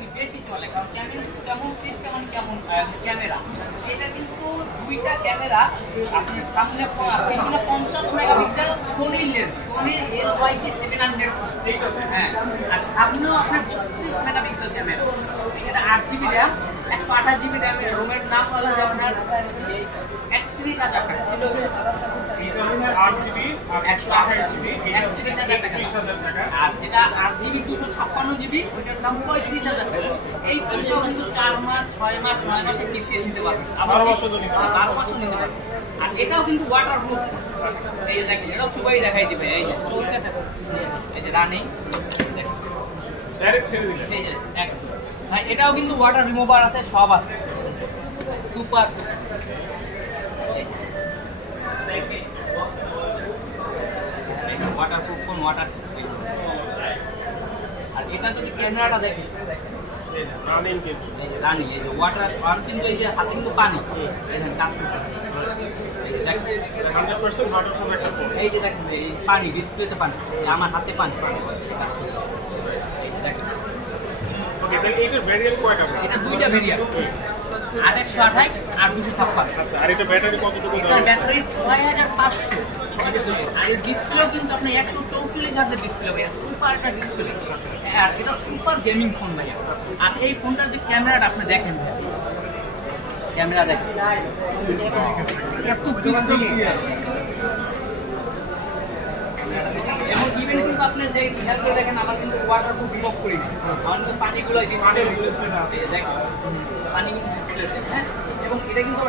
মানে বেশি চলে, কারণ কেমন সিস্টেম মানে কেমন ক্যামেরা, এটা কিন্তু দুইটা ক্যামেরা আপনার সামনে পিছনে 50 মেগাপিক্সেল সোনির লেন্স, সোনির LYG700, হ্যাঁ, আর সামনেও আপনার 36 মেগাপিক্সেল ক্যামেরা। এটা 8 জিবি র্যাম, 128 জিবি র্যামের রোমের নাম হলো যে আপনার 31,000 টাকা ছিল, 8 জিবি 128 জিবি 31,000 টাকা। আর যেটা 8 জিবি 256 জিবি ওইটার দাম 35,000 টাকা। এই ফোনটা কিন্তু 4 মাস 6 মাস 9 মাসে কিস্তিতে নিতে পারবেন, 12 মাসও নিতে পারবেন। 12 মাসও নিতে পারবেন। আর এটাও কিন্তু ওয়াটার প্রুফ। এই যে দেখেন, এটাও চুবাই দেখাই দিবে, এই যে চলতেছে, এই যে রানিং, ডাইরেক্ট ছেড়ে দিলেন। এই যে ভাই এটাও কিন্তু ওয়াটার রিমুভার আছে, সব আছে, super. Water proof phone, water. আর এটা যদি ক্যামেরাটা দেখেন, রানিং কিন্তু রানি, এই যে ওয়াটার আর কিন্তু এই যে হাতে কিন্তু পানি, দেখেন কাজ করতেছে, এই যে দেখেন, 100% ওয়াটারপ্রুফ একটা ফোন। এই যে দেখেন এই পানি, ডিসপ্লেতে পানি, এই আমার হাতে পানি, এই কাজ করতেছে, এই যে দেখেন। ওকে, তাহলে এইটার ভেরিয়েন্ট কয়টা? এটা দুইটা ভেরিয়েন্ট, 828 আর 256। আচ্ছা, আর এটা ব্যাটারি কতটুকু এটার দেওয়া? ব্যাটারি 6500, আর এই ডিসপ্লেও কিন্তু আপনি 144 হার্জের ডিসপ্লে ভাইয়া, সুপার একটা ডিসপ্লে, আর এটা সুপার গেমিং ফোন ভাইয়া। আর এই ফোনটার যে ক্যামেরাটা আপনি দেখেন ভাইয়া, ক্যামেরা দেখেন এত ক্রিস্টাল ক্লিয়ার। এবং ইভেন কিন্তু আপনি যে খেয়াল করে দেখেন, আমার কিন্তু ওয়াটার প্রুফ রিমুভ করি না, আমার কিন্তু পানিগুলো পানির রিপ্লেসমেন্ট আছে। দেখেন পানি কিন্তু display আছে, হ্যাঁ, এবং এটা কিন্তু